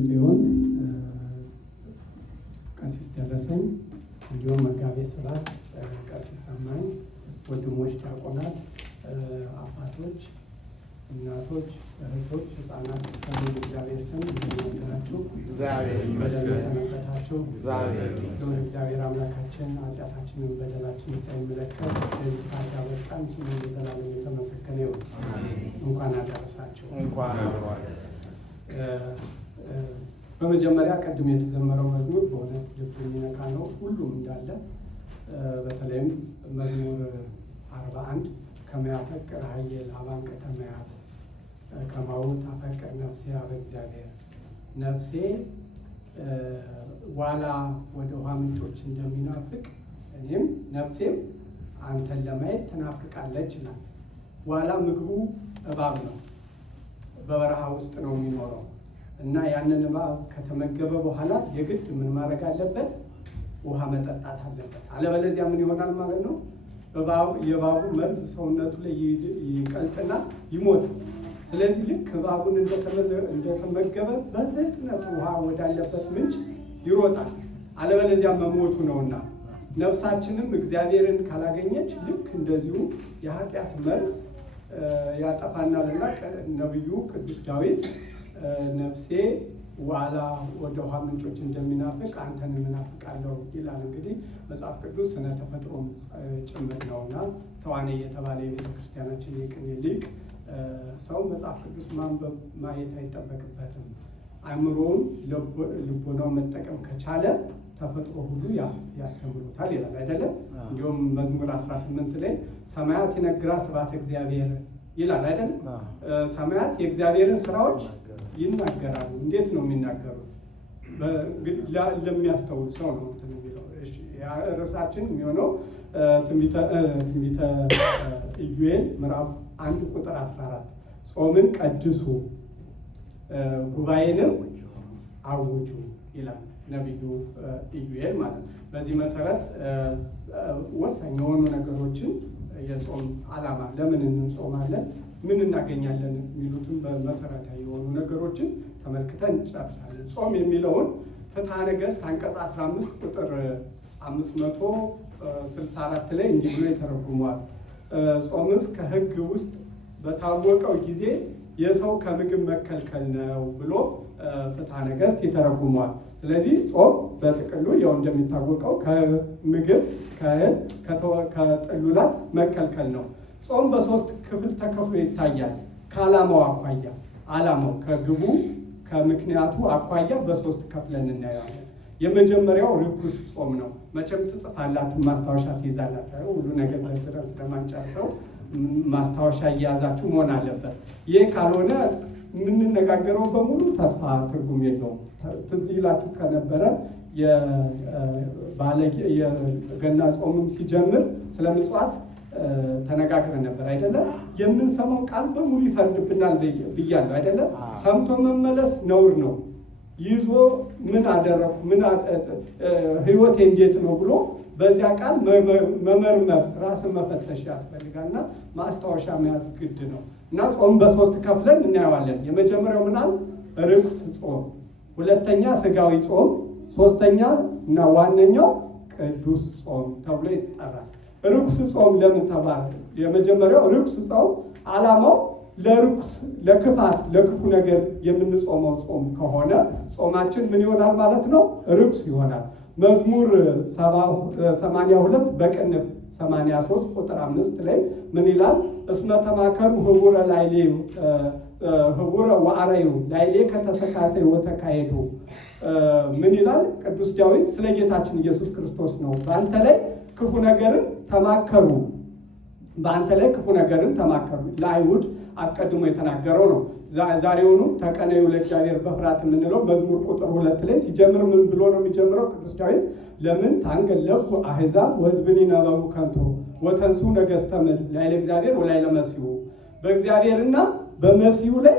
ጽዮን፣ ቀሲስ ደረሰኝ እንዲሁም መጋቤ ስብሐት፣ ቀሲስ ሰማኝ፣ ወንድሞች ዲያቆናት፣ አባቶች፣ እናቶች፣ እህቶች፣ ህፃናት ከሁሉ እግዚአብሔር ስም እንደምናችሁ እግዚአብሔር ይመስገን። እግዚአብሔር አምላካችን ኃጢአታችንን በደላችንን ሳይመለከት ለዚህ ሰዓት ያበቃን ስሙ ለዘላለም የተመሰገነ ይሁን። እንኳን አደረሳችሁ። በመጀመሪያ ቅድም የተዘመረው መዝሙር በእውነት ልብ የሚነካ ነው። ሁሉም እንዳለ በተለይም መዝሙር 41 ከመያፈቅር ኃየል ሀባን ከተመያት ከማውት አፈቅር ነፍሴ አበ እግዚአብሔር፣ ነፍሴ ዋላ ወደ ውሃ ምንጮች እንደሚናፍቅ እኔም ነፍሴም አንተን ለማየት ትናፍቃለች ይላል። ዋላ ምግቡ እባብ ነው። በበረሃ ውስጥ ነው የሚኖረው እና ያንን እባብ ከተመገበ በኋላ የግድ ምን ማድረግ አለበት? ውሃ መጠጣት አለበት። አለበለዚያ ምን ይሆናል ማለት ነው? የእባቡ መርዝ ሰውነቱ ላይ ይቀልጥና ይሞታል። ስለዚህ ልክ እባቡን እንደተመገበ በፍጥነት ውሃ ወዳለበት ምንጭ ይሮጣል። አለበለዚያ መሞቱ ነውና ነፍሳችንም እግዚአብሔርን ካላገኘች ልክ እንደዚሁ የኃጢአት መርዝ ያጠፋናልና ነቢዩ ቅዱስ ዳዊት ነፍሴ ዋላ ወደ ውሃ ምንጮች እንደሚናፍቅ አንተን እናፍቃለሁ ይላል። እንግዲህ መጽሐፍ ቅዱስ ስነ ተፈጥሮም ጭምር ነውና ተዋኔ የተባለ የቤተ ክርስቲያናችን የቅኔ ሊቅ ሰው መጽሐፍ ቅዱስ ማንበብ ማየት አይጠበቅበትም። አእምሮውን ልቦናው መጠቀም ከቻለ ተፈጥሮ ሁሉ ያስተምሩታል ይላል አይደለም? እንዲሁም መዝሙር 18 ላይ ሰማያት ይነግራ ስብሐተ እግዚአብሔር ይላል አይደለም? ሰማያት የእግዚአብሔርን ስራዎች ይናገራሉ። እንዴት ነው የሚናገሩት? ለሚያስተውል ሰው ነው እንትን የሚለው። እሺ ርዕሳችን የሚሆነው ትንቢተ ኢዩኤል ምዕራፍ 1 ቁጥር 14 ጾምን ቀድሱ ጉባኤንም አውጁ ይላል ነቢዩ ኢዩኤል ማለት ነው። በዚህ መሰረት ወሳኝ የሆኑ ነገሮችን የጾም ዓላማ ለምን እንጾማለን፣ ምን እናገኛለን የሚሉትን በመሰረታዊ የሆኑ ነገሮችን ተመልክተን እንጨርሳለን። ጾም የሚለውን ፍትሐ ነገሥት አንቀጽ 15 ቁጥር 564 ላይ እንዲህ ብሎ ይተረጉመዋል። ጾምስ ከሕግ ውስጥ በታወቀው ጊዜ የሰው ከምግብ መከልከል ነው ብሎ ፍትሐ ነገሥት ይተረጉመዋል። ስለዚህ ጾም በጥቅሉ ያው እንደሚታወቀው ከምግብ ከእህል ከጥሉላት መከልከል ነው። ጾም በሶስት ክፍል ተከፍሎ ይታያል። ከዓላማው አኳያ ዓላማው ከግቡ ከምክንያቱ አኳያ በሶስት ከፍለን እናየዋለን። የመጀመሪያው ርኩስ ጾም ነው። መቼም ትጽፋላችሁ፣ ማስታወሻ ትይዛላችሁ። ሁሉ ነገር ዘርዝረን ስለማንጨርሰው ማስታወሻ እየያዛችሁ መሆን አለበት። ይህ ካልሆነ የምንነጋገረው በሙሉ ተስፋ ትርጉም የለውም። ትዝ ይላችሁ ከነበረ የገና ጾምም ሲጀምር ስለ ምጽዋት ተነጋግረን ነበር አይደለም? የምንሰማው ቃል በሙሉ ይፈርድብናል ብያለሁ አይደለም? ሰምቶ መመለስ ነውር ነው። ይዞ ምን አደረኩ ህይወቴ እንዴት ነው ብሎ በዚያ ቃል መመርመር ራስን መፈተሽ ያስፈልጋልና ማስታወሻ መያዝ ግድ ነው። እና ጾም በሶስት ከፍለን እናየዋለን። የመጀመሪያው ምናል ርኩስ ጾም፣ ሁለተኛ ስጋዊ ጾም፣ ሶስተኛ እና ዋነኛው ቅዱስ ጾም ተብሎ ይጠራል። ርኩስ ጾም ለምን ተባለ? የመጀመሪያው ርኩስ ጾም ዓላማው ለርኩስ ለክፋት ለክፉ ነገር የምንጾመው ጾም ከሆነ ጾማችን ምን ይሆናል ማለት ነው? ርኩስ ይሆናል። መዝሙር 82 በቅንፍ 83 ቁጥር 5 ላይ ምን ይላል? እስመ ተማከሩ ህቡረ ላይሌ ህቡረ ወአረዩ ላይሌ ከተሰካተዩ ወተካሄዱ። ምን ይላል ቅዱስ ዳዊት ስለ ጌታችን ኢየሱስ ክርስቶስ ነው። በአንተ ላይ ክፉ ነገርን ተማከሩ፣ በአንተ ላይ ክፉ ነገርን ተማከሩ። ለአይሁድ አስቀድሞ የተናገረው ነው። ዛሬውኑ ተቀነዩ ለእግዚአብሔር በፍርሃት የምንለው መዝሙር ቁጥር 2 ላይ ሲጀምር ምን ብሎ ነው የሚጀምረው? ቅዱስ ዳዊት ለምን ታንገለኩ አሕዛብ ወሕዝብኒ ነበሩ ከንቶ ወተንሱ ነገሥተ ምድር ላዕለ እግዚአብሔር ወላዕለ መሲሑ። በእግዚአብሔርና በመሲሑ ላይ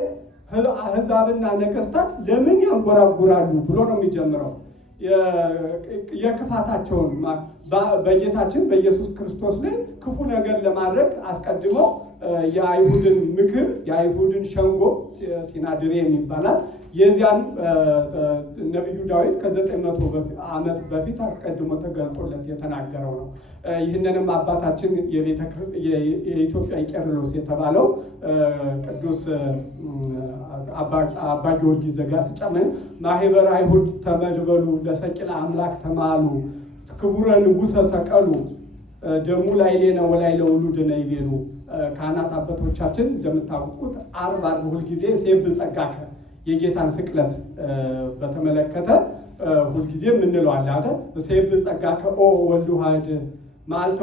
አሕዛብና ነገሥታት ለምን ያንጎራጉራሉ ብሎ ነው የሚጀምረው። የክፋታቸውን በጌታችን በኢየሱስ ክርስቶስ ላይ ክፉ ነገር ለማድረግ አስቀድመው የአይሁድን ምክር የአይሁድን ሸንጎ ሲናድሬም ይባላል። የዚያን ነቢዩ ዳዊት ከ900 ዓመት በፊት አስቀድሞ ተገልጦለት የተናገረው ነው። ይህንንም አባታችን የኢትዮጵያ ቄርሎስ የተባለው ቅዱስ አባ ጊዮርጊስ ዘጋስጫ ማህበረ አይሁድ ተመድበሉ ለሰቂለ አምላክ ተማሉ ክቡረ ንጉሠ ሰቀሉ ደሙ ላዕሌነ ወላዕለ ውሉድነ ይቤሉ። ካህናት አባቶቻችን እንደምታውቁት ዓርብ ሁልጊዜ ሴብ ጸጋከ የጌታን ስቅለት በተመለከተ ሁልጊዜ የምንለው አለ አይደል? ሴብ ጸጋከ ኦ ወልድ ዋሕድ መዓልተ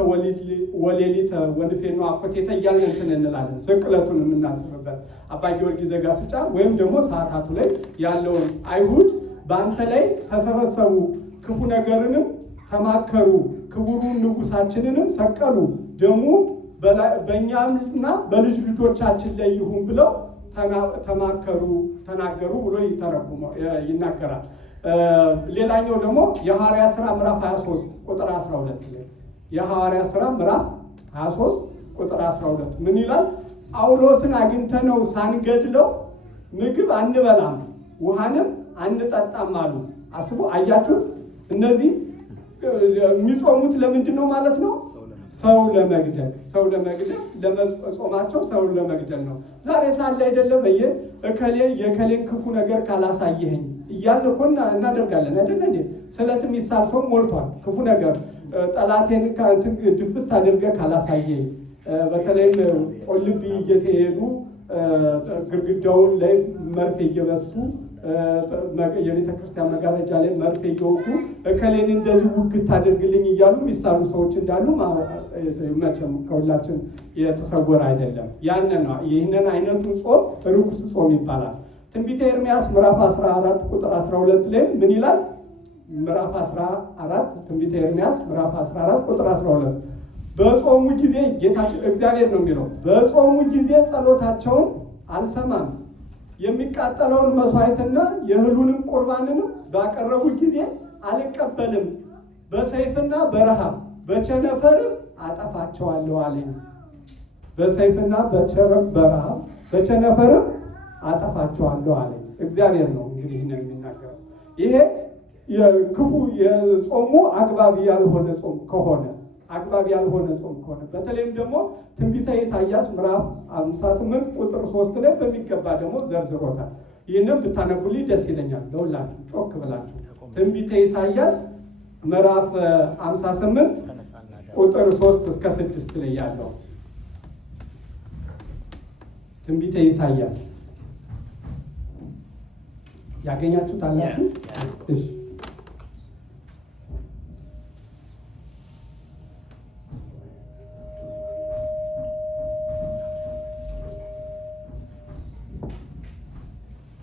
ወሌሊተ ወንፌኖ አኮቴተ እያልን እንትን እንላለን። ስቅለቱን የምናስብበት አባ ጊዮርጊስ ዘጋስጫ ወይም ደግሞ ሰዓታቱ ላይ ያለውን አይሁድ በአንተ ላይ ተሰበሰቡ፣ ክፉ ነገርንም ተማከሩ፣ ክቡሩን ንጉሳችንንም ሰቀሉ፣ ደሙ በእኛና በልጅ ልጆቻችን ላይ ይሁን ብለው ተማከሩ ተናገሩ ብሎ ይናገራል። ሌላኛው ደግሞ የሐዋርያት ሥራ ምዕራፍ 23 ቁጥር 12 ላይ የሐዋርያት ሥራ ምዕራፍ 23 ቁጥር 12 ምን ይላል? ጳውሎስን አግኝተነው ሳንገድለው ምግብ አንበላም ውሃንም አንጠጣም አሉ። አስቡ፣ አያችሁት? እነዚህ የሚጾሙት ለምንድን ነው ማለት ነው? ሰው ለመግደል ለመጾማቸው ሰው ለመግደል ነው። ዛሬ ሳለ አይደለም የከሌን ክፉ ነገር ካላሳየኸኝ እያልን እኮ እናደርጋለን አይደለ እንዴ? ስለትም ይሳል ሰው ሞልቷል። ክፉ ነገር ጠላቴን ድፍት አድርገህ ካላሳየኝ፣ በተለይም ቆልቢ እየተሄዱ ግድግዳውን ላይ መርፌ እየበሱ የቤተ ክርስቲያን መጋረጃ ላይ መርፌ እየወጉ እከሌን እንደዚህ ውግት አድርግልኝ እያሉ የሚሳሉ ሰዎች እንዳሉ መቼም ከሁላችን የተሰወረ አይደለም። ይህንን አይነቱን ጾም ርኩስ ጾም ይባላል። ትንቢተ ኤርምያስ ምዕራፍ 14 ቁጥር 12 ላይ ምን ይላል? ምዕራፍ 14 ትንቢተ ኤርምያስ ምዕራፍ 14 ቁጥር 12 በጾሙ ጊዜ ጌታችን እግዚአብሔር ነው የሚለው፣ በጾሙ ጊዜ ጸሎታቸውን አልሰማም፣ የሚቃጠለውን መስዋዕትና የእህሉንም ቁርባንንም ባቀረቡ ጊዜ አልቀበልም፣ በሰይፍና በረሃብ በቸነፈርም አጠፋቸዋለሁ አለኝ። በሰይፍና በረሃብ በቸነፈርም አጠፋቸዋለሁ አለኝ። እግዚአብሔር ነው እንግዲህ ነው የሚናገረው። ይሄ የክፉ የጾሙ አግባብ ያልሆነ ጾም ከሆነ በተለይም ደግሞ ትንቢተ ኢሳይያስ ምዕራፍ 58 ቁጥር 3 ላይ በሚገባ ደግሞ ዘርዝሮታል። ይህንም ብታነቡልኝ ደስ ይለኛል። ለሁላችሁ ጮክ ብላችሁ ትንቢተ ኢሳይያስ ምዕራፍ 58 ቁጥር 3 እስከ 6 ላይ ያለው ትንቢተ ኢሳይያስ ያገኛችሁት አላችሁ? እሺ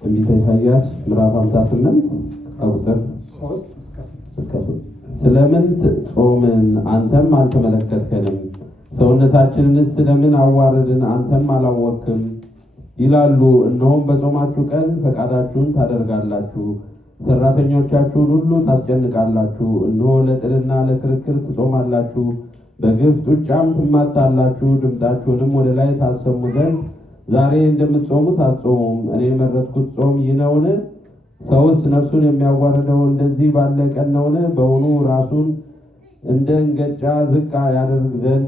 ትንቢተ ኢሳይያስ ምዕራፍ 58 ቁጥር 3 እስከ 6 ስለምን ጾምን አንተም አልተመለከትከንም? ሰውነታችንንስ ስለምን አዋረድን አንተም አላወቅም? ይላሉ። እነሆም በጾማችሁ ቀን ፈቃዳችሁን ታደርጋላችሁ፣ ሰራተኞቻችሁን ሁሉ ታስጨንቃላችሁ። እነሆ ለጥልና ለክርክር ትጾማላችሁ፣ በግፍ ጡጫም ትማታላችሁ። ድምፃችሁንም ወደ ላይ ታሰሙ ዘንድ ዛሬ እንደምትጾሙት አትጾሙም። እኔ የመረጥኩት ጾም ይህ ነውን? ሰውስ ነፍሱን የሚያዋርደው እንደዚህ ባለ ቀን ነውን? በውኑ ራሱን እንደ እንገጫ ዝቅ ያደርግ ዘንድ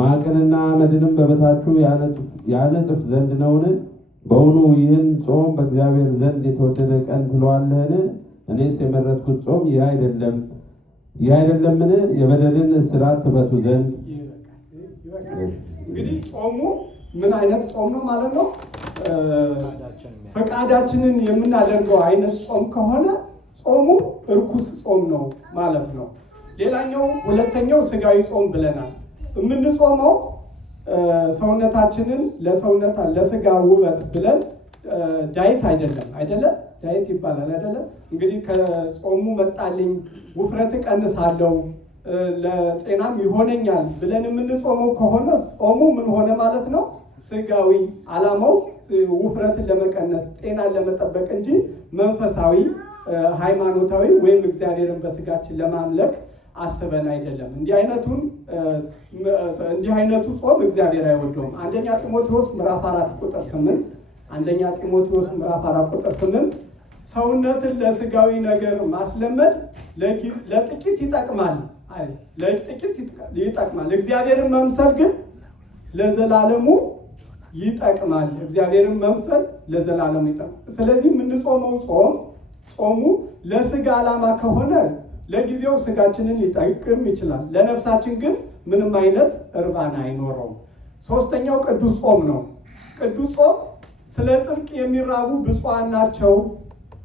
ማቅንና አመድንም በበታችሁ ያነጥፍ ዘንድ ነውን? በውኑ ይህን ጾም በእግዚአብሔር ዘንድ የተወደደ ቀን ትለዋለህን? እኔስ የመረጥኩት ጾም ይህ አይደለምን? የበደልን እስራት ትፈቱ ዘንድ። እንግዲህ ጾሙ ምን አይነት ጾም ነው ማለት ነው? ፈቃዳችንን የምናደርገው አይነት ጾም ከሆነ ጾሙ እርኩስ ጾም ነው ማለት ነው። ሌላኛው ሁለተኛው ስጋዊ ጾም ብለናል። የምንጾመው ሰውነታችንን ለስጋ ውበት ብለን ዳይት አይደለም ዳይት ይባላል አይደለም። እንግዲህ ከጾሙ መጣልኝ ውፍረት ቀንሳለሁ ለጤናም ይሆነኛል ብለን የምንጾመው ከሆነ ጾሙ ምን ሆነ ማለት ነው? ስጋዊ ዓላማው ውፍረትን ለመቀነስ ጤናን ለመጠበቅ እንጂ መንፈሳዊ ሃይማኖታዊ ወይም እግዚአብሔርን በስጋችን ለማምለክ አስበን አይደለም። እንዲህ አይነቱ ጾም እግዚአብሔር አይወደውም። አንደኛ ጢሞቴዎስ ምዕራፍ 4 ቁጥር 8 አንደኛ ጢሞቴዎስ ምዕራፍ 4 ቁጥር 8 ሰውነትን ለስጋዊ ነገር ማስለመድ ለጥቂት ይጠቅማል፣ እግዚአብሔርን መምሰል ግን ለዘላለሙ ይጠቅማል። እግዚአብሔርን መምሰል ለዘላለሙ ይጠቅማል። ስለዚህ የምንጾመው ጾሙ ለስጋ ዓላማ ከሆነ ለጊዜው ስጋችንን ሊጠቅም ይችላል። ለነፍሳችን ግን ምንም አይነት እርባና አይኖረውም። ሶስተኛው ቅዱስ ጾም ነው። ቅዱስ ጾም ስለ ጽድቅ የሚራቡ ብፁዓን ናቸው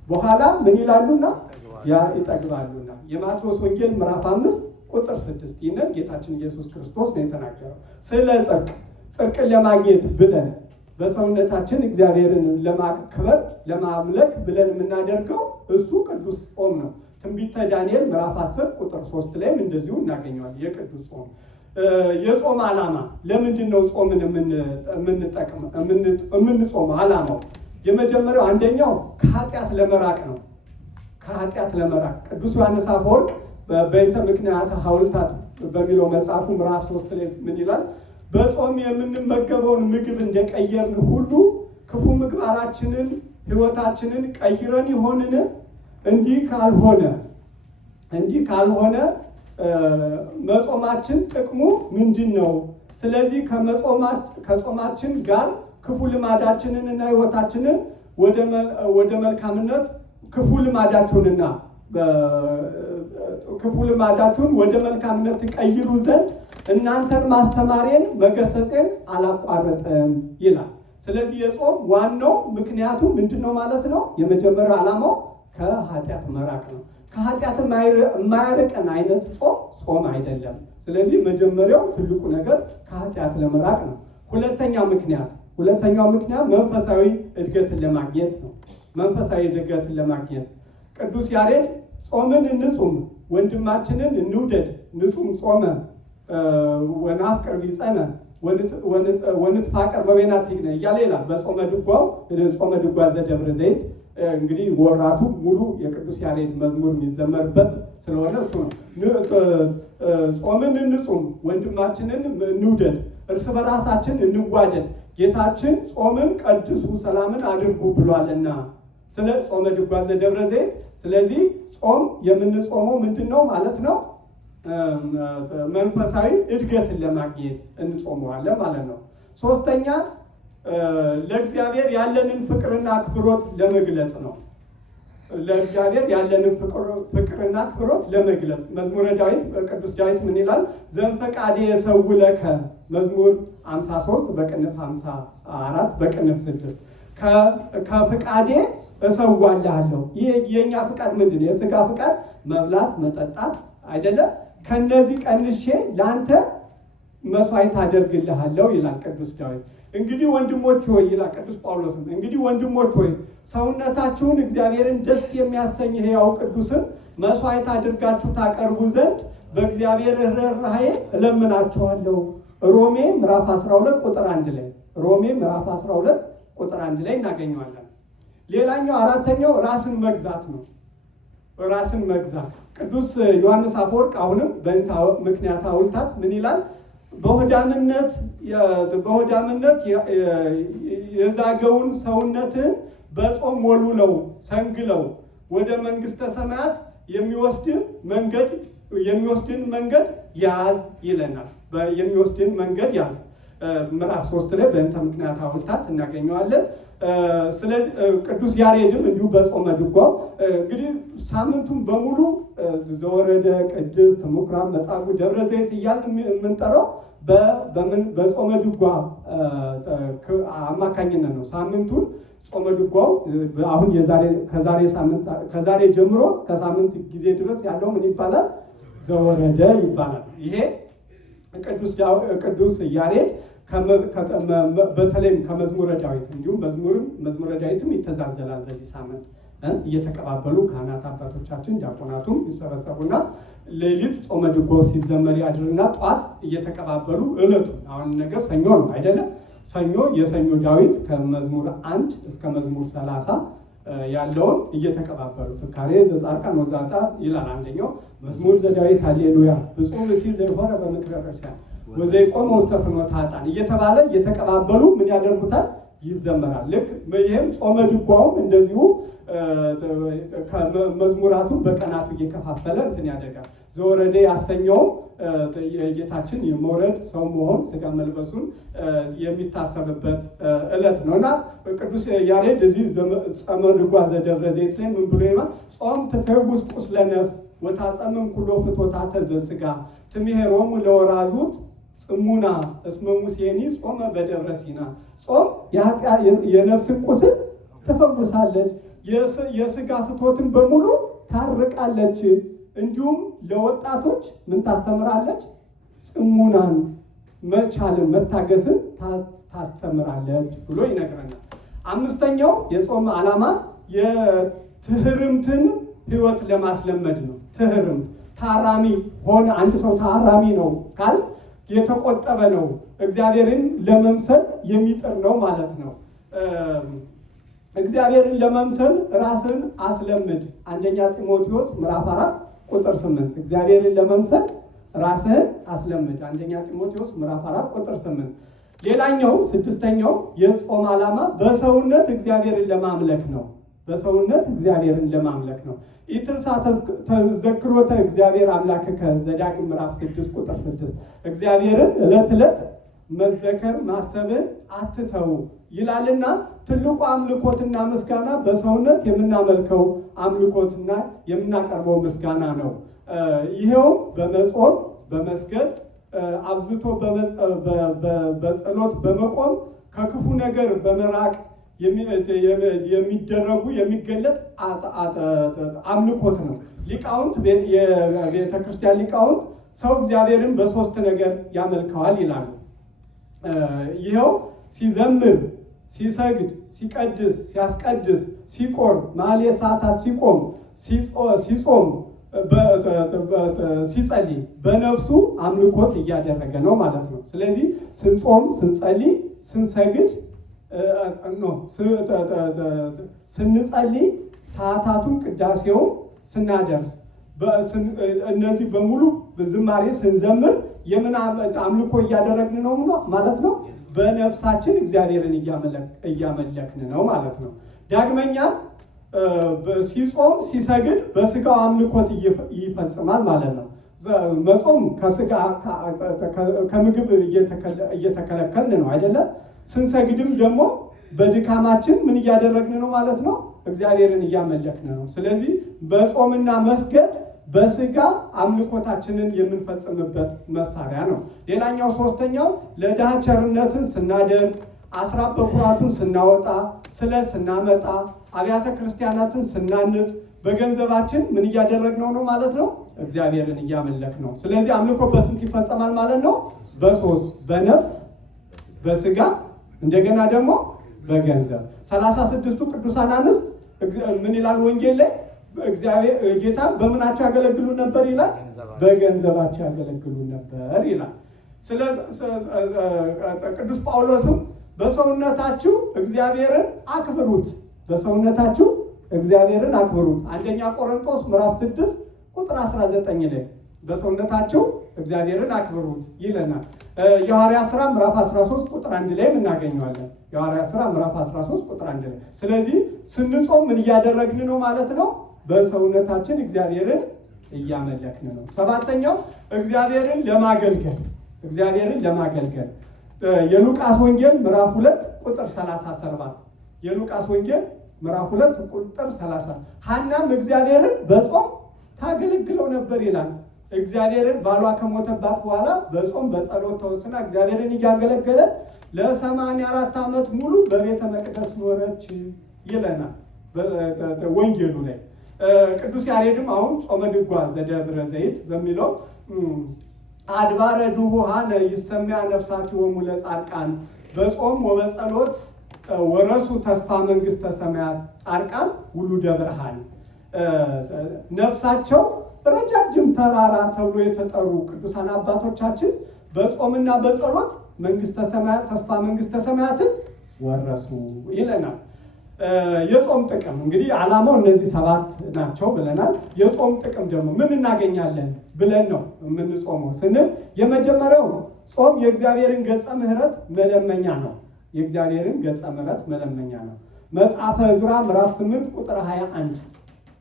በኋላ ምን ይላሉና ይጠግባሉና። የማቴዎስ ወንጌል ምዕራፍ 5 ቁጥር 6 ይህንን ጌታችን ኢየሱስ ክርስቶስ ነው የተናገረው። ስለ ጽድቅን ለማግኘት ብለን በሰውነታችን እግዚአብሔርን ለማክበር ለማምለክ ብለን የምናደርገው እሱ ቅዱስ ጾም ነው። ትንቢተ ዳንኤል ምዕራፍ 10 ቁጥር 3 ላይም እንደዚሁ እናገኘዋለን። የቅዱስ ጾም የጾም ዓላማ ለምንድን ነው? ጾምን የምንጾመው ዓላማው የመጀመሪያው አንደኛው ከኃጢአት ለመራቅ ነው። ከኃጢአት ለመራቅ ቅዱስ ዮሐንስ አፈወርቅ በእንተ ምክንያት ሐውልታት በሚለው መጽሐፉ ምዕራፍ 3 ላይ ምን ይላል? በጾም የምንመገበውን ምግብ እንደቀየርን ሁሉ ክፉ ምግባራችንን ሕይወታችንን ቀይረን ይሆንን? እንዲህ ካልሆነ መጾማችን ጥቅሙ ምንድን ነው? ስለዚህ ከጾማችን ጋር ክፉ ልማዳችንን እና ሕይወታችንን ወደ መልካምነት ክፉ ልማዳችሁን ወደ መልካምነት ቀይሩ ዘንድ እናንተን ማስተማሬን መገሰጼን አላቋረጠም ይላል። ስለዚህ የጾም ዋናው ምክንያቱ ምንድነው ማለት ነው? የመጀመሪያው ዓላማው ከኃጢአት መራቅ ነው። ከኃጢአት የማያርቀን አይነት ጾም አይደለም። ስለዚህ መጀመሪያው ትልቁ ነገር ከኃጢአት ለመራቅ ነው። ሁለተኛው ምክንያት መንፈሳዊ እድገትን ለማግኘት ነው። መንፈሳዊ እድገትን ለማግኘት ቅዱስ ያሬድ ጾምን እንጹም ወንድማችንን እንውደድ ንጹም ጾመ ወናፍቅር ቢጸነ ወንትፋቀር በቤናቲነ እያለ ይላል። በጾመ ድጓ ዘደብረ ዘይት እንግዲህ ወራቱ ሙሉ የቅዱስ ያሬድ መዝሙር የሚዘመርበት ስለሆነ እሱ ነው። ጾምን እንጹም ወንድማችንን እንውደድ እርስ በራሳችን እንዋደድ ጌታችን ጾምን ቀድሱ ሰላምን አድርጉ ብሏልና ስለ ጾመ ድጓ ዘደብረ ዘይት። ስለዚህ ጾም የምንጾመው ምንድነው ማለት ነው? መንፈሳዊ እድገትን ለማግኘት እንጾመዋለን ማለት ነው። ሶስተኛ ለእግዚአብሔር ያለንን ፍቅርና አክብሮት ለመግለጽ ነው። ለእግዚአብሔር ያለንን ፍቅርና አክብሮት ለመግለጽ መዝሙረ ዳዊት ቅዱስ ዳዊት ምን ይላል? ዘንፈቃዴ የሰውለከ መዝሙር 53 በቅንፍ 54 በቅንፍ 6 ከፍቃዴ እሰዋልሃለሁ። ይህ የኛ ፍቃድ ምንድነው? የሥጋ ፍቃድ መብላት መጠጣት አይደለም። ከነዚህ ቀንሼ ለአንተ መስዋዕት አደርግልሃለሁ ይላል ቅዱስ ዳዊት። እንግዲህ ወንድሞች ሆይ ይላል ቅዱስ ጳውሎስም እንግዲህ ወንድሞች ሆይ ሰውነታችሁን እግዚአብሔርን ደስ የሚያሰኝ ሕያው ቅዱስን መስዋዕት አድርጋችሁ ታቀርቡ ዘንድ በእግዚአብሔር ርኅራኄ እለምናችኋለሁ። ሮሜ ምዕራፍ 12 ቁጥር 1 ላይ ሮሜ ምዕራፍ 12 ቁጥር 1 ላይ እናገኘዋለን። ሌላኛው አራተኛው ራስን መግዛት ነው። ራስን መግዛት ቅዱስ ዮሐንስ አፈወርቅ አሁንም በእንተ ምክንያት ሐውልታት ምን ይላል? በሆዳምነት የዛገውን ሰውነትን በጾም ወልውለው ሰንግለው ወደ መንግስተ ሰማያት የሚወስድን መንገድ ያዝ ይለናል። የሚወስድን መንገድ ያዝ ምዕራፍ 3 ላይ በእንተ ምክንያት ሐውልታት እናገኘዋለን። ስለዚህ ቅዱስ ያሬድም እንዲሁ በጾመ ድጓው እንግዲህ ሳምንቱን በሙሉ ዘወረደ፣ ቅድስት፣ ምኩራብ፣ መጻጉዕ፣ ደብረ ዘይት እያልን የምንጠራው በጾመ ድጓ አማካኝነት ነው። ሳምንቱን ጾመ ድጓው አሁን ከዛሬ ጀምሮ ከሳምንት ጊዜ ድረስ ያለው ምን ይባላል? ዘወረደ ይባላል። ይሄ ቅዱስ ያሬድ በተለይም ከመዝሙረ ዳዊት እንዲሁም መዝሙረ ዳዊትም ይተዛዘላል። በዚህ ሳምንት እየተቀባበሉ ካህናት አባቶቻችን ዲያቆናቱም ይሰበሰቡና ሌሊት ጾመ ድጓው ሲዘመር ያድርና ጧት እየተቀባበሉ ዕለቱ አሁን ነገር ሰኞ ነው አይደለም? ሰኞ የሰኞ ዳዊት ከመዝሙር 1 እስከ መዝሙር 30 ያለውን እየተቀባበሉ ፍካሬ ዘጻድቃን ወዘኃጥአን ይላል አንደኛው። መዝሙር ዘዳዊት ሃሌሉያ ብፁዕ ብእሲ ዘይሖረ በምክረ ረሲዓን ወዘይቆመ ውስተ ፍኖተ ኃጥአን እየተባለ እየተቀባበሉ ምን ያደርጉታል? ይዘመራል። ልክ ይህም ጾመ ድጓውም እንደዚሁ መዝሙራቱን በቀናቱ እየከፋፈለ እንትን ያደርጋል። ዘወረደ ያሰኘውም የጌታችን የመውረድ ሰው መሆን ስጋ መልበሱን የሚታሰብበት ዕለት ነው እና ቅዱስ ያሬድ እዚህ ጾመ ድጓ ዘደብረ ዘይት ላይ ምን ብሎ ይላል? ጾም ትፈውስ ቁስለ ነፍስ ወታጸምም ኩሎ ፍትወታተ ዘሥጋ ትምሄሮሙ ለወራዙት ጽሙና እስመ ሙሴኒ ጾመ በደብረ ሲና። ጾም የነፍስን ቁስል ትፈውሳለች፣ የስጋ ፍትወትን በሙሉ ታርቃለች። እንዲሁም ለወጣቶች ምን ታስተምራለች? ጽሙናን መቻልን መታገስን ታስተምራለች ብሎ ይነግረናል። አምስተኛው የጾም ዓላማ የትህርምትን ህይወት ለማስለመድ ነው። ትህርምት ታራሚ ሆነ አንድ ሰው ታራሚ ነው ካል የተቆጠበ ነው፣ እግዚአብሔርን ለመምሰል የሚጥር ነው ማለት ነው። እግዚአብሔርን ለመምሰል ራስን አስለምድ። አንደኛ ጢሞቴዎስ ምዕራፍ 4 ቁጥር 8 እግዚአብሔርን ለመምሰል ራስህን አስለምድ። አንደኛ ጢሞቴዎስ ምዕራፍ 4 ቁጥር 8። ሌላኛው ስድስተኛው የጾም ዓላማ በሰውነት እግዚአብሔርን ለማምለክ ነው። በሰውነት እግዚአብሔርን ለማምለክ ነው። ኢትርሳ ተዘክሮተ እግዚአብሔር አምላክከ ዘዳግም ምዕራፍ 6 ቁጥር 6 እግዚአብሔርን ዕለት ዕለት መዘከር ማሰብን አትተው ይላልና ትልቁ አምልኮትና ምስጋና በሰውነት የምናመልከው አምልኮትና የምናቀርበው ምስጋና ነው። ይሄው በመጾም በመስገድ አብዝቶ በጸሎት በመቆም ከክፉ ነገር በመራቅ የሚደረጉ የሚገለጥ አምልኮት ነው። ሊቃውንት የቤተ ክርስቲያን ሊቃውንት ሰው እግዚአብሔርን በሶስት ነገር ያመልከዋል ይላሉ። ይኸው ሲዘምር፣ ሲሰግድ፣ ሲቀድስ፣ ሲያስቀድስ፣ ሲቆርብ፣ ማሕሌተ ሰዓታት ሲቆም፣ ሲጾም፣ ሲጸልይ በነፍሱ አምልኮት እያደረገ ነው ማለት ነው። ስለዚህ ስንጾም፣ ስንጸልይ፣ ስንሰግድ ስንጸልይ ሰዓታቱን ቅዳሴውን ስናደርስ እነዚህ በሙሉ ዝማሬ ስንዘምር የምን አምልኮ እያደረግን ነው ማለት ነው? በነፍሳችን እግዚአብሔርን እያመለክን ነው ማለት ነው። ዳግመኛ ሲጾም ሲሰግድ በስጋው አምልኮት ይፈጽማል ማለት ነው። መጾም ከስጋ ከምግብ እየተከለከልን ነው አይደለም? ስንሰግድም ደግሞ በድካማችን ምን እያደረግን ነው ማለት ነው? እግዚአብሔርን እያመለክን ነው። ስለዚህ በጾምና መስገድ በስጋ አምልኮታችንን የምንፈጽምበት መሳሪያ ነው። ሌላኛው ሶስተኛው ለድሃ ቸርነትን ስናደርግ፣ አስራት በኩራቱን ስናወጣ፣ ስለት ስናመጣ፣ አብያተ ክርስቲያናትን ስናንጽ በገንዘባችን ምን እያደረግነው ነው ማለት ነው? እግዚአብሔርን እያመለክ ነው። ስለዚህ አምልኮ በስንት ይፈጸማል ማለት ነው? በሶስት በነፍስ በስጋ እንደገና ደግሞ በገንዘብ። 36ቱ ቅዱሳን አንስት ምን ይላል ወንጌል ላይ? እግዚአብሔር ጌታ በምናቸው ያገለግሉ ነበር ይላል? በገንዘባቸው ያገለግሉ ነበር ይላል። ቅዱስ ጳውሎስም በሰውነታችሁ እግዚአብሔርን አክብሩት፣ በሰውነታችሁ እግዚአብሔርን አክብሩት። አንደኛ ቆሮንቶስ ምዕራፍ 6 ቁጥር 19 ላይ በሰውነታችሁ እግዚአብሔርን አክብሩት ይለናል። የሐዋርያት ሥራ ምዕራፍ 13 ቁጥር 1 ላይ እናገኘዋለን። የሐዋርያት ሥራ ምዕራፍ 13 ቁጥር 1 ላይ። ስለዚህ ስንጾም ምን እያደረግን ነው ማለት ነው? በሰውነታችን እግዚአብሔርን እያመለክን ነው። ሰባተኛው እግዚአብሔርን ለማገልገል የሉቃስ ወንጌል ምዕራፍ 2 ቁጥር 37 የሉቃስ ወንጌል ምዕራፍ 2 ቁጥር 30 ሐናም እግዚአብሔርን በጾም ታገለግለው ነበር ይላል። እግዚአብሔርን ባሏ ከሞተባት በኋላ በጾም በጸሎት ተወስና እግዚአብሔርን እያገለገለ ለ84 ዓመት ሙሉ በቤተ መቅደስ ኖረች ይለናል ወንጌሉ ላይ። ቅዱስ ያሬድም አሁን ጾመ ድጓ ዘደብረ ዘይት በሚለው አድባረ ድሁሃነ ይሰሚያ ነፍሳቲሆሙ ለጻድቃን በጾም ወበጸሎት ወረሱ ተስፋ መንግሥተ ሰማያት ጻድቃን ውሉደ ብርሃን ነፍሳቸው ረጃጅም ተራራ ተብሎ የተጠሩ ቅዱሳን አባቶቻችን በጾምና በጸሎት መንግሥተ ሰማያት ተስፋ መንግሥተ ሰማያትን ወረሱ ይለናል። የጾም ጥቅም እንግዲህ ዓላማው እነዚህ 7 ናቸው ብለናል። የጾም ጥቅም ደግሞ ምን እናገኛለን ብለን ነው የምንጾመው ስንል የመጀመሪያው ጾም የእግዚአብሔርን ገጸ ምሕረት መለመኛ ነው። የእግዚአብሔርን ገጸ ምሕረት መለመኛ ነው። መጽሐፈ ዕዝራ ምዕራፍ 8 ቁጥር 21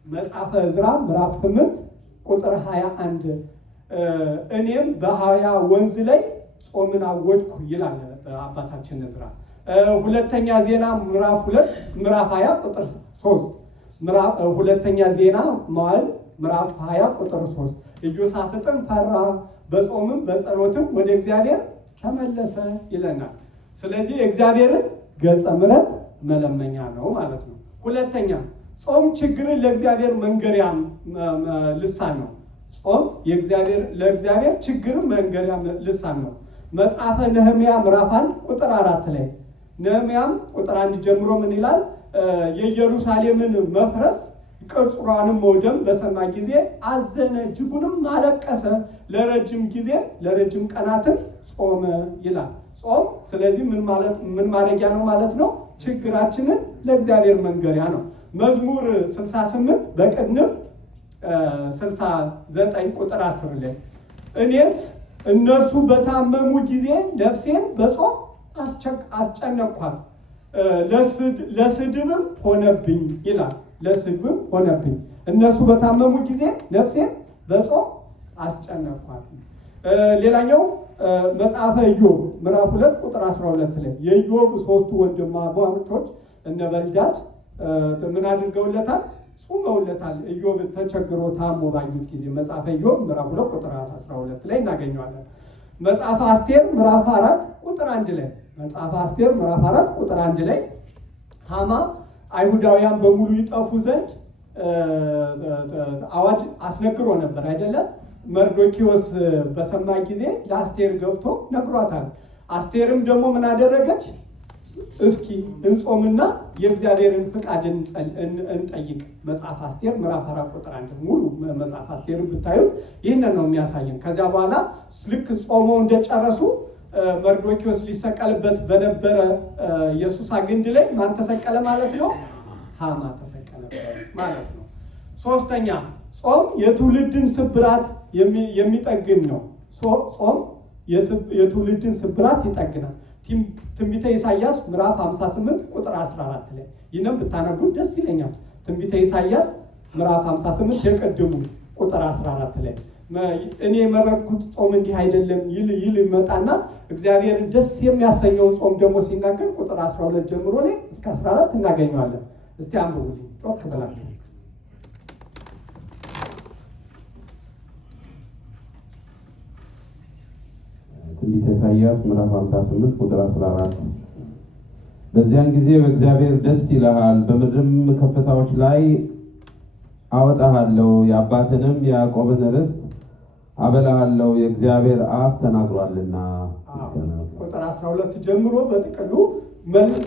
መጽሐፈ ዕዝራ ምዕራፍ 8 ቁጥር 21 እኔም በ20 ወንዝ ላይ ጾምን አወጅኩ ይላል አባታችን ዕዝራ። ሁለተኛ ዜና ምዕራፍ 2 ምዕራፍ 20 ቁጥር 3 ሁለተኛ ዜና መዋዕል ምዕራፍ 20 ቁጥር 3 ኢዮሳፍጥም ፈራ፣ በጾምም በጸሎትም ወደ እግዚአብሔር ተመለሰ ይለናል። ስለዚህ የእግዚአብሔርን ገጸ ምሕረት መለመኛ ነው ማለት ነው። ሁለተኛ ጾም ችግርን ለእግዚአብሔር መንገሪያ ልሳን ነው። ጾም ለእግዚአብሔር ችግርን መንገሪያ ልሳን ነው። መጽሐፈ ነህምያ ምዕራፍ 1 ቁጥር 4 ላይ ነህምያም ቁጥር 1 ጀምሮ ምን ይላል? የኢየሩሳሌምን መፍረስ ቅጽሯንም መውደም በሰማ ጊዜ አዘነ፣ እጅጉንም አለቀሰ፣ ለረጅም ቀናትም ጾመ ይላል። ጾም ስለዚህ ምን ማድረጊያ ነው ማለት ነው? ችግራችንን ለእግዚአብሔር መንገሪያ ነው። መዝሙር 68 በቅንፍ 69 ቁጥር 10 ላይ እኔስ እነሱ በታመሙ ጊዜ ነፍሴን በጾም አስጨነቅኳት፣ ለስድብም ሆነብኝ ይላል። ለስድብም ሆነብኝ፣ እነሱ በታመሙ ጊዜ ነፍሴን በጾም አስጨነቅኳት። ሌላኛው መጽሐፈ ኢዮብ ምዕራፍ 2 ቁጥር 12 ላይ የኢዮብ 3 ወንድማማቾች እነ በልዳድ ምን አድርገውለታል? ጾመውለታል። ኢዮብ ተቸግሮ ታሞ ባዩት ጊዜ መጽሐፈ ኢዮብ ምዕራፍ 2 ቁጥር 12 ላይ እናገኘዋለን። መጽሐፈ አስቴር ምዕራፍ 4 ቁጥር 1 ላይ መጽሐፈ አስቴር ምዕራፍ 4 ቁጥር 1 ላይ ሐማ አይሁዳውያን በሙሉ ይጠፉ ዘንድ አዋጅ አስነግሮ ነበር አይደለም? መርዶኪዎስ በሰማ ጊዜ ለአስቴር ገብቶ ነግሯታል። አስቴርም ደግሞ ምን አደረገች? እስኪ እንጾምና የእግዚአብሔርን ፍቃድ እንጠይቅ። መጽሐፍ አስቴር ምዕራፍ 4 ቁጥር 1 ሙሉ መጽሐፍ አስቴርን ብታዩ ይህንን ነው የሚያሳየን። ከዚያ በኋላ ልክ ጾመው እንደጨረሱ መርዶኪዎስ ሊሰቀልበት በነበረ የሱሳ ግንድ ላይ ማን ተሰቀለ ማለት ነው? ሐማ ተሰቀለበት ማለት ነው። ሶስተኛ ጾም የትውልድን ስብራት የሚጠግን ነው። ጾም የትውልድን ስብራት ይጠግናል። ትንቢተ ኢሳይያስ ምዕራፍ 58 ቁጥር 14 ላይ ይህንም ብታነቡ ደስ ይለኛል። ትንቢተ ኢሳይያስ ምዕራፍ 58 የቀድሙ ቁጥር 14 ላይ እኔ የመረጥኩት ጾም እንዲህ አይደለም ይል ይመጣና እግዚአብሔርን ደስ የሚያሰኘውን ጾም ደግሞ ሲናገር ቁጥር 12 ጀምሮ ላይ እስከ 14 እናገኘዋለን። እስቲ አንብቡልኝ ጮክ ብላችሁ። ትንቢተ ኢሳይያስ ምዕራፍ 58 ቁጥር 14 በዚያን ጊዜ በእግዚአብሔር ደስ ይልሃል፣ በምድርም ከፍታዎች ላይ አወጣሃለሁ፣ የአባትንም የያዕቆብን ርስት አበላሃለሁ፣ የእግዚአብሔር አፍ ተናግሯልና። ቁጥር 12 ጀምሮ በጥቅሉ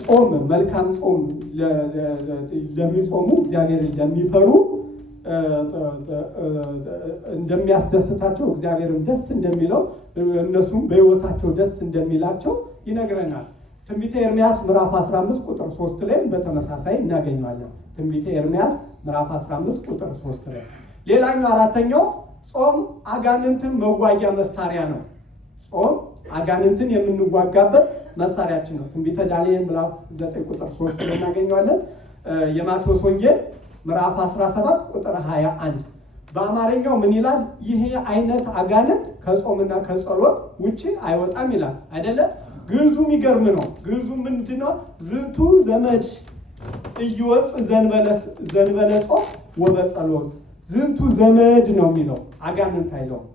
ጾም መልካም ጾም ለሚጾሙ እግዚአብሔርን ለሚፈሩ እንደሚያስደስታቸው እግዚአብሔርን ደስ እንደሚለው እነሱም በሕይወታቸው ደስ እንደሚላቸው ይነግረናል። ትንቢተ ኤርምያስ ምዕራፍ 15 ቁጥር 3 ላይ በተመሳሳይ እናገኘዋለን። ትንቢተ ኤርምያስ ምዕራፍ 15 ቁጥር 3 ላይ። ሌላኛው አራተኛው ጾም አጋንንትን መዋጊያ መሳሪያ ነው። ጾም አጋንንትን የምንዋጋበት መሳሪያችን ነው። ትንቢተ ዳንኤል ምዕራፍ 9 ቁጥር 3 ላይ እናገኘዋለን። የማቴዎስ ወንጌል ምዕራፍ 17 ቁጥር 21 በአማርኛው ምን ይላል? ይሄ አይነት አጋንንት ከጾምና ከጸሎት ውጪ አይወጣም ይላል አይደለም? ግዕዙ የሚገርም ነው። ግዕዙ ምንድነው? ዝንቱ ዘመድ እይወፅ ዘንበለ ጾም ወበጸሎት። ዝንቱ ዘመድ ነው የሚለው አጋንንት አይለውም።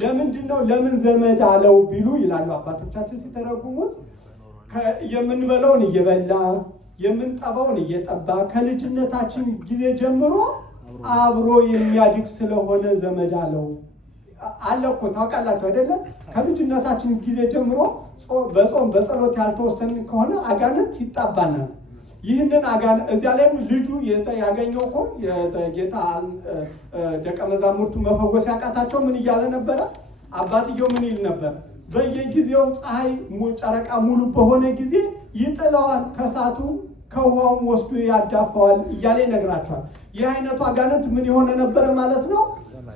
ለምንድነው? ለምን ዘመድ አለው ቢሉ ይላሉ አባቶቻችን ሲተረጉሙት የምንበላውን እየበላ የምንጠባውን እየጠባ ከልጅነታችን ጊዜ ጀምሮ አብሮ የሚያድግ ስለሆነ ዘመድ አለው አለ እኮ ታውቃላችሁ አይደለም? ከልጅነታችን ጊዜ ጀምሮ በጾም በጸሎት ያልተወሰን ከሆነ አጋንንት ይጣባናል። ይህንን አጋንንት እዚያ ላይም ልጁ ያገኘው እኮ የጌታ ደቀ መዛሙርቱ መፈወስ ያቃታቸው ምን እያለ ነበረ? አባትየው ምን ይል ነበር? በየጊዜው ፀሐይ ጨረቃ ሙሉ በሆነ ጊዜ ይጥለዋል፣ ከውሃውም ወስዶ ያዳፋዋል እያለ ይነግራቸዋል። ይህ አይነቱ አጋንንት ምን የሆነ ነበረ ማለት ነው?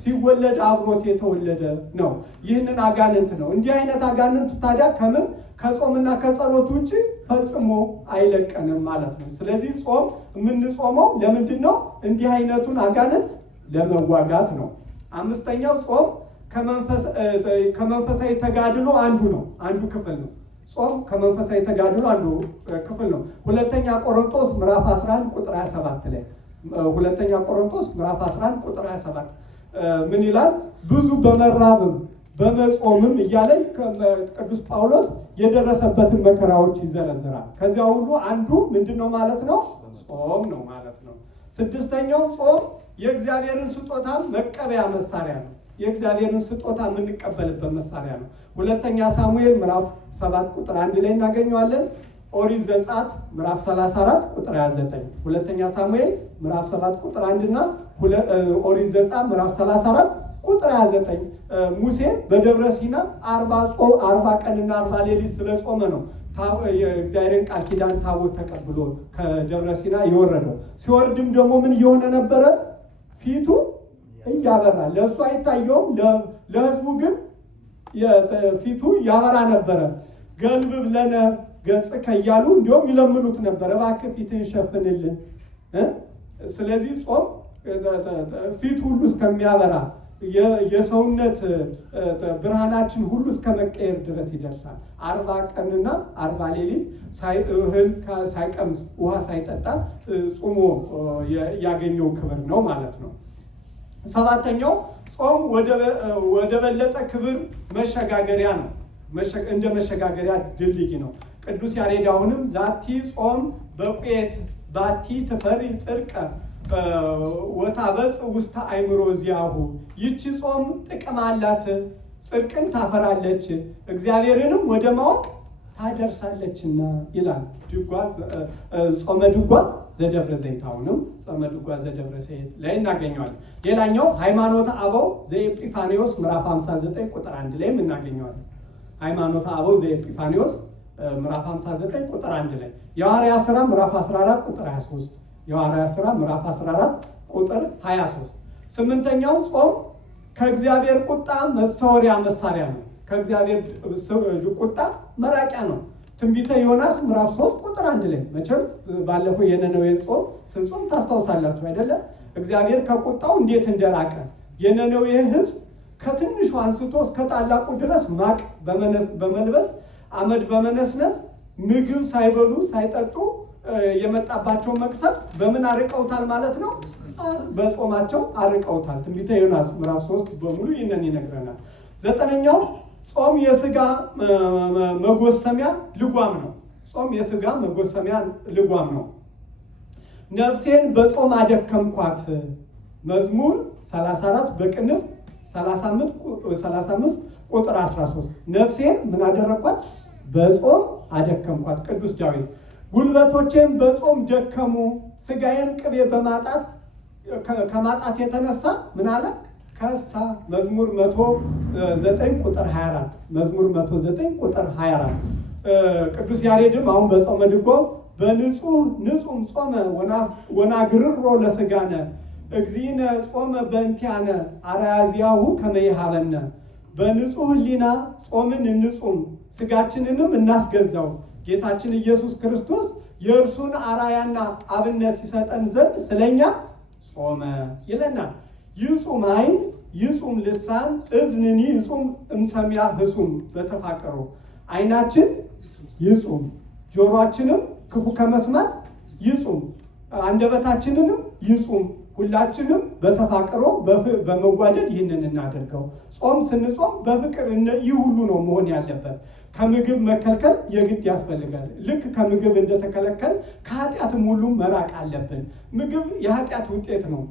ሲወለድ አብሮት የተወለደ ነው። ይህንን አጋንንት ነው። እንዲህ አይነት አጋንንት ታዲያ ከምን ከጾምና ከጸሎት ውጭ ፈጽሞ አይለቀንም ማለት ነው። ስለዚህ ጾም የምንጾመው ለምንድን ነው? እንዲህ አይነቱን አጋንንት ለመዋጋት ነው። አምስተኛው ጾም ከመንፈሳዊ ተጋድሎ አንዱ ክፍል ነው። ጾም ከመንፈሳዊ ተጋድሎ አንዱ ክፍል ነው። ሁለተኛ ቆሮንቶስ ምዕራፍ 11 ቁጥር 27 ላይ ሁለተኛ ቆሮንቶስ ምዕራፍ 11 ቁጥር 27 ምን ይላል? ብዙ በመራብም በመጾምም እያለ ቅዱስ ጳውሎስ የደረሰበትን መከራዎች ይዘረዝራል። ከዚያ ሁሉ አንዱ ምንድነው ማለት ነው? ጾም ነው ማለት ነው። ስድስተኛው ጾም የእግዚአብሔርን ስጦታ መቀበያ መሳሪያ ነው። የእግዚአብሔርን ስጦታ የምንቀበልበት መሳሪያ ነው። ሁለተኛ ሳሙኤል ምዕራፍ 7 ቁጥር 1 ላይ እናገኘዋለን። ኦሪት ዘጸአት ምዕራፍ 34 ቁጥር 29 ሁለተኛ ሳሙኤል ምዕራፍ 7 ቁጥር 1 እና ኦሪት ዘጸአት ምዕራፍ 34 ቁጥር 29 ሙሴ በደብረ ሲና 40 ቀንና 40 ሌሊት ስለጾመ ነው የእግዚአብሔርን ቃል ኪዳን ታቦት ተቀብሎ ከደብረ ሲና የወረደው። ሲወርድም ደግሞ ምን እየሆነ ነበረ? ፊቱ እያበራ፣ ለእሱ አይታየውም፣ ለሕዝቡ ግን ፊቱ ያበራ ነበረ። ገልብብ ለነ ገጽከ እያሉ እንዲሁም ይለምኑት ነበረ፣ እባክህ ፊትህን ሸፍንልን። ስለዚህ ጾም ፊት ሁሉ እስከሚያበራ የሰውነት ብርሃናችን ሁሉ እስከ መቀየር ድረስ ይደርሳል። 40 ቀንና 40 ሌሊት እህል ሳይቀምስ ውሃ ሳይጠጣ ጾሞ ያገኘው ክብር ነው ማለት ነው። ሰባተኛው ጾም ወደ በለጠ ክብር መሸጋገሪያ ነው። እንደ መሸጋገሪያ ድልድይ ነው። ቅዱስ ያሬድ አሁንም ዛቲ ጾም በቁየት ባቲ ትፈሪ ጽድቀ ወታበጽ ውስተ አእምሮ ዚያሁ፣ ይቺ ጾም ጥቅም አላት፣ ጽድቅን ታፈራለች፣ እግዚአብሔርንም ወደ ማወቅ ታደርሳለችና ይላል። ጾመ ድጓ ዘደብረ ዘይት አሁንም ጾመ ድጓ ዘደብረ ዘይት ላይ እናገኘዋለን። ሌላኛው ሃይማኖተ አበው ዘኤጲፋኒዎስ ምዕራፍ 59 ቁጥር 1 ላይ እናገኘዋለን። ሃይማኖተ አበው ዘኤጲፋኒዎስ ምዕራፍ 59 ቁጥር 1 ላይ የሐዋርያት ሥራ ምዕራፍ 14 ቁጥር 23 የሐዋርያት ሥራ ምዕራፍ 14 ቁጥር 23። ስምንተኛው ጾም ከእግዚአብሔር ቁጣ መሰወሪያ መሳሪያ ነው። ከእግዚአብሔር ቁጣ መራቂያ ነው። ትንቢተ ዮናስ ምዕራፍ 3 ቁጥር 1 ላይ መቼም ባለፈው የነነዌን ጾም ስንጾም ታስታውሳላችሁ አይደለ? እግዚአብሔር ከቁጣው እንዴት እንደራቀ የነነዌ ሕዝብ ከትንሹ አንስቶ እስከ ታላቁ ድረስ ማቅ በመልበስ አመድ በመነስነስ ምግብ ሳይበሉ ሳይጠጡ የመጣባቸው መቅሰፍት በምን አርቀውታል ማለት ነው? በጾማቸው አርቀውታል። ትንቢተ ዮናስ ምዕራፍ 3 በሙሉ ይህንን ይነግረናል። ዘጠነኛው ጾም የሥጋ መጎሰሚያ ልጓም ነው። ጾም የሥጋ መጎሰሚያ ልጓም ነው። ነፍሴን በጾም አደከምኳት መዝሙር 34 በቅንፍ 35 ቁጥር 13 ነፍሴን ምን አደረኳት? በጾም አደከምኳት። ቅዱስ ዳዊት ጉልበቶቼን በጾም ደከሙ፣ ሥጋዬን ቅቤ ከማጣት የተነሳ ምን አለ? ከሳ። መዝሙር 109 ቁጥር 24 መዝሙር 109 ቁጥር 24 ቅዱስ ያሬድም አሁን በጾመ ድጓው በንጹም ጾመ ወናግርሮ ለሥጋነ እግዚእነ ጾመ በእንቲአነ አርአያዚያሁ ከመ ይሃበነ፣ በንጹህ ሕሊና ጾምን እንጹም ሥጋችንንም እናስገዛው፣ ጌታችን ኢየሱስ ክርስቶስ የእርሱን አራያና አብነት ይሰጠን ዘንድ ስለኛ ጾመ ይለናል። ይጹም ዓይን ይጹም ልሳን እዝንኒ ይጹም እምሰሚያ ህሱም በተፋቀሩ፣ ዓይናችን ይጹም፣ ጆሮአችንም ክፉ ከመስማት ይጹም፣ አንደበታችንንም ይጹም። ሁላችንም በተፋቀሮ በመዋደድ ይህንን እናደርገው። ጾም ስንጾም በፍቅር ይህ ሁሉ ነው መሆን ያለበት። ከምግብ መከልከል የግድ ያስፈልጋል። ልክ ከምግብ እንደተከለከል ከኃጢአትም ሁሉ መራቅ አለብን። ምግብ የኃጢአት ውጤት ነው።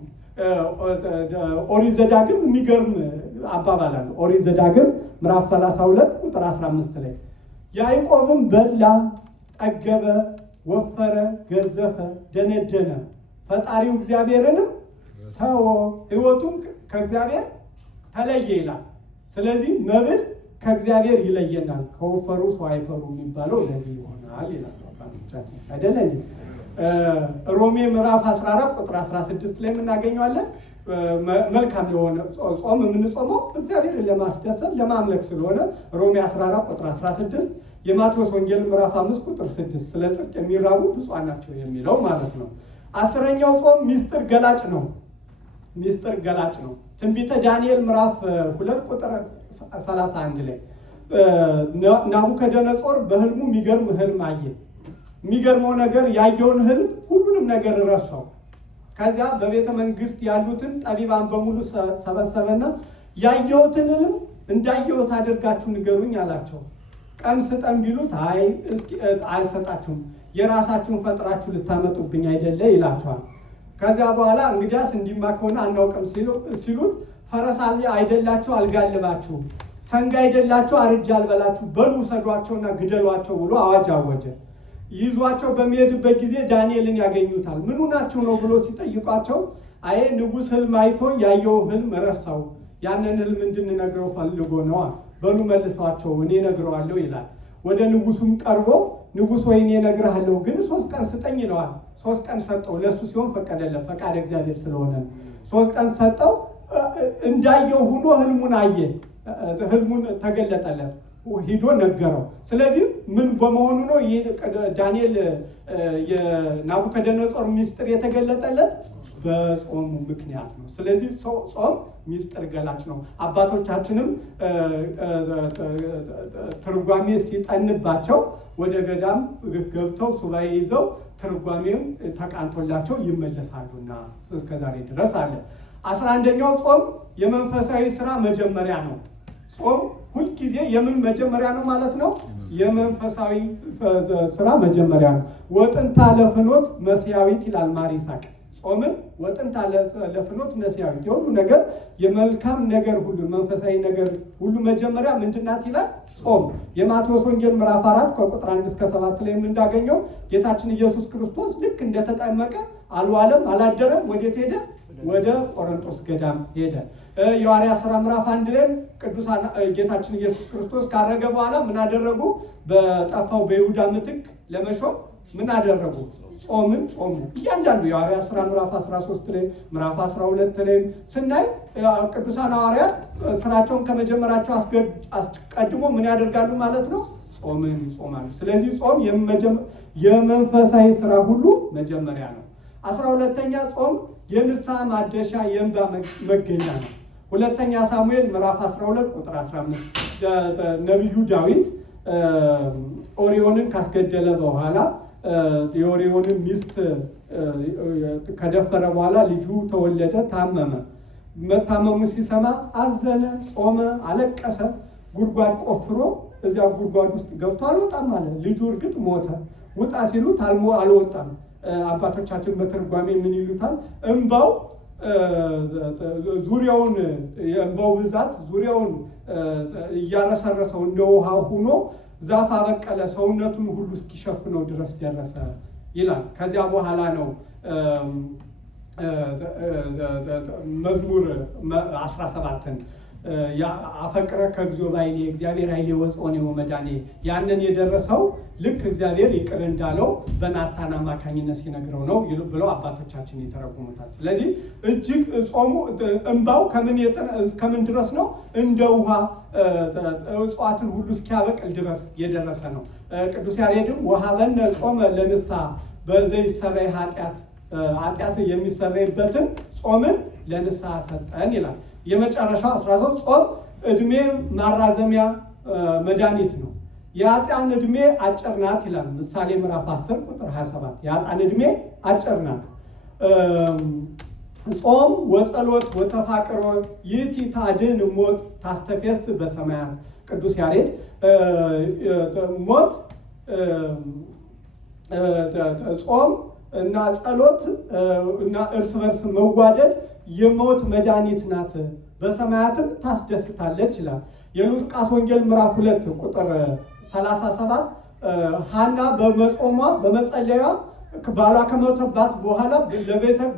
ኦሪት ዘዳግም የሚገርም አባባል አለ። ኦሪት ዘዳግም ምዕራፍ 32 ቁጥር 15 ላይ ያዕቆብም በላ፣ ጠገበ፣ ወፈረ፣ ገዘፈ፣ ደነደነ፣ ፈጣሪው እግዚአብሔርንም ተወ፣ ሕይወቱም ከእግዚአብሔር ተለየ ይላል። ስለዚህ መብል ከእግዚአብሔር ይለየናል። ከወፈሩ ሰው አይፈሩ የሚባለው ለዚህ ይሆናል ይላል አይደለ እንዴ? ሮሜ ምዕራፍ 14 ቁጥር 16 ላይ የምናገኘዋለን። መልካም የሆነ ጾም የምንጾመው እግዚአብሔርን ለማስደሰት ለማምለክ ስለሆነ ሮሜ 14 ቁጥር 16፣ የማቴዎስ ወንጌል ምዕራፍ 5 ቁጥር 6 ስለ ጽድቅ የሚራቡ ብፁዓን ናቸው የሚለው ማለት ነው። 10ኛው ጾም ሚስጥር ገላጭ ነው። ሚስጥር ገላጭ ነው። ትንቢተ ዳንኤል ምዕራፍ 2 ቁጥር 31 ላይ ናቡከደነጾር በህልሙ የሚገርም ህልም አየ። የሚገርመው ነገር ያየውን ህልም ሁሉንም ነገር ረሳው። ከዚያ በቤተ መንግስት ያሉትን ጠቢባን በሙሉ ሰበሰበና ያየሁትን ህልም እንዳየሁት አድርጋችሁ ንገሩኝ አላቸው። ቀን ስጠን ቢሉት አይ እስኪ አልሰጣችሁም፣ የራሳችሁን ፈጥራችሁ ልታመጡብኝ አይደለ ይላቸዋል። ከዚያ በኋላ እንግዲያስ እንዲማ ከሆነ አናውቅም ሲሉት ፈረስ አይደላችሁ አልጋልባችሁም፣ ሰንጋ አይደላችሁ አርጃ አልበላችሁ፣ በሉ ውሰዷቸውና ግደሏቸው ብሎ አዋጅ አወጀ። ይዟቸው በሚሄድበት ጊዜ ዳንኤልን ያገኙታል። ምኑ ናቸው ነው ብሎ ሲጠይቋቸው አይ ንጉሥ ህልም አይቶ ያየው ህልም ረሳው፣ ያንን ህልም እንድንነግረው ፈልጎ ነዋ፣ በሉ መልሷቸው እኔ ነግረዋለሁ ይላል። ወደ ንጉሱም ቀርቦ ንጉሥ ወይ እኔ እነግርሃለሁ ግን 3 ቀን ስጠኝ ይለዋል። 3 ቀን ሰጠው። ለሱ ሲሆን ፈቀደለት፣ ፈቃድ እግዚአብሔር ስለሆነ 3 ቀን ሰጠው። እንዳየው ሆኖ ህልሙን አየ፣ ህልሙን ተገለጠለት፣ ሂዶ ነገረው። ስለዚህ ምን በመሆኑ ነው ዳንኤል የናቡከደነጾር ሚስጥር የተገለጠለት? በጾሙ ምክንያት ነው። ስለዚህ ጾም ሚስጥር ገላጭ ነው። አባቶቻችንም ትርጓሜ ሲጠንባቸው ወደ ገዳም ገብተው ሱባኤ ይዘው ትርጓሜም ተቃንቶላቸው ይመለሳሉና እስከዛሬ ድረስ አለ። 11ኛው ጾም የመንፈሳዊ ስራ መጀመሪያ ነው። ጾም ሁልጊዜ የምን መጀመሪያ ነው ማለት ነው? የመንፈሳዊ ስራ መጀመሪያ ነው። ወጥንታ ለፍኖት መስያዊት ይላል ማር ይስሐቅ። ጾምን ወጥንታ ለፍኖት መስያዊት፣ የሁሉ ነገር የመልካም ነገር ሁሉ መንፈሳዊ ነገር ሁሉ መጀመሪያ ምንድናት ይላል? ጾም። የማቴዎስ ወንጌል ምዕራፍ 4 ከቁጥር 1 እስከ 7 ላይ እንዳገኘው ጌታችን ኢየሱስ ክርስቶስ ልክ እንደተጠመቀ አልዋለም አላደረም። ወዴት ሄደ? ወደ ቆሮንቶስ ገዳም ሄደ። የሐዋርያት ሥራ ምዕራፍ 1 ላይ ቅዱሳን ጌታችን ኢየሱስ ክርስቶስ ካረገ በኋላ ምን አደረጉ? በጠፋው በይሁዳ ምትክ ለመሾም ምን አደረጉ? ጾምን ጾሙ። እያንዳንዱ የሐዋርያት ሥራ ምዕራፍ 13 ላይ ምዕራፍ 12 ላይ ስናይ ቅዱሳን ሐዋርያት ስራቸውን ከመጀመራቸው አስቀድሞ ምን ያደርጋሉ ማለት ነው? ጾምን ይጾማሉ። ስለዚህ ጾም የመንፈሳዊ ስራ ሁሉ መጀመሪያ ነው። 12ኛ ጾም የንስሐ ማደሻ የእንባ መገኛ ነው። 2ኛ ሳሙኤል ምዕራፍ 12 ቁጥር 15 ነቢዩ ዳዊት ኦሪዮንን ካስገደለ በኋላ የኦሪዮንን ሚስት ከደፈረ በኋላ ልጁ ተወለደ፣ ታመመ። መታመሙ ሲሰማ አዘነ፣ ጾመ፣ አለቀሰ። ጉድጓድ ቆፍሮ እዚያ ጉድጓድ ውስጥ ገብቶ አልወጣም አለ። ልጁ እርግጥ ሞተ። ውጣ ሲሉት አልወጣም። አባቶቻችን በትርጓሜ ምን ይሉታል? እንባው ዙሪያውን የእንባው ብዛት ዙሪያውን እያረሰረሰው እንደ ውሃ ሆኖ ዛፍ አበቀለ፣ ሰውነቱን ሁሉ እስኪሸፍነው ድረስ ደረሰ ይላል። ከዚያ በኋላ ነው መዝሙር 17ን አፈቅረ ከግዚኦ ባይሌ እግዚአብሔር ኃይሌ ወጽኦኔ ወመዳኔ ያንን የደረሰው ልክ እግዚአብሔር ይቅር እንዳለው በናታን አማካኝነት ሲነግረው ነው ብለው አባቶቻችን ይተረጉሙታል። ስለዚህ እጅግ ጾሙ እንባው እስከምን ድረስ ነው? እንደ ውሃ እጽዋትን ሁሉ እስኪያበቅል ድረስ የደረሰ ነው። ቅዱስ ያሬድም ወሀበነ ጾመ ለንስሐ በዘይሰረይ ኃጢአት የሚሰረይበትን ጾምን ለንስሐ ሰጠን ይላል። የመጨረሻው 13 ጾም እድሜ ማራዘሚያ መድኃኒት ነው። የኃጥአን እድሜ አጭር ናት ይላል ምሳሌ ምዕራፍ 10 ቁጥር 27 የኃጥአን እድሜ አጭር ናት። ጾም ወጸሎት ወተፋቅሮ ይእቲ ታድኅን ሞት ታስተፌስ በሰማያት ቅዱስ ያሬድ ሞት ጾም እና ጸሎት እና እርስ በርስ መዋደድ የሞት መድኃኒት ናት፣ በሰማያትም ታስደስታለች ይላል። የሉቃስ ወንጌል ምዕራፍ 2 ቁጥር 37 ሐና በመጾሟ በመጸለያ ባሏ ከሞተባት በኋላ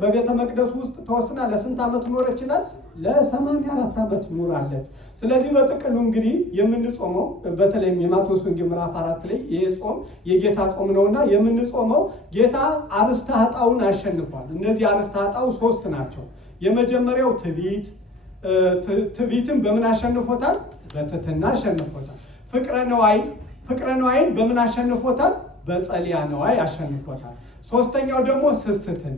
በቤተ መቅደሱ ውስጥ ተወስና ለስንት ዓመት ኖር ይችላል? ለ84 ዓመት ኖራለች። ስለዚህ በጥቅሉ እንግዲህ የምንጾመው በተለይም የማቴዎስ ወንጌል ምዕራፍ 4 ላይ ይሄ ጾም የጌታ ጾም ነውና የምንጾመው ጌታ አርእስተ ኃጣውእ አሸንፏል። እነዚህ አርእስተ ኃጣውእ 3 ናቸው። የመጀመሪያው ትዕቢት፣ ትዕቢትን በምን አሸንፎታል? በትሕትና አሸንፎታል። ፍቅረ ነዋይን በምን አሸንፎታል? በጸሊያ ነዋይ አሸንፎታል። ሶስተኛው ደግሞ ስስትን፣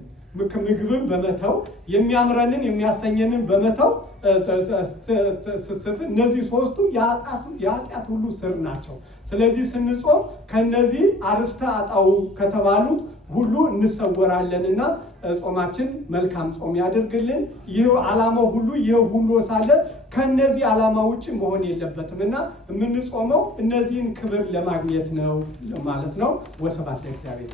ምግብን በመተው የሚያምረንን የሚያሰኘንን በመተው ስስትን። እነዚህ 3ቱ የኃጢአት ሁሉ ስር ናቸው። ስለዚህ ስንጾም ከነዚህ አርእስተ ኃጣውእ ከተባሉት ሁሉ እንሰወራለንና ጾማችን መልካም ጾም ያደርግልን። ይህ ዓላማው ሁሉ ይህ ሁሉ ሳለ ከነዚህ ዓላማ ውጭ መሆን የለበትም እና የምንጾመው እነዚህን ክብር ለማግኘት ነው ማለት ነው። ወስብሐት ለእግዚአብሔር።